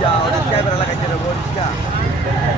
Ya, ahora es que hay para la calle de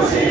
Pues José.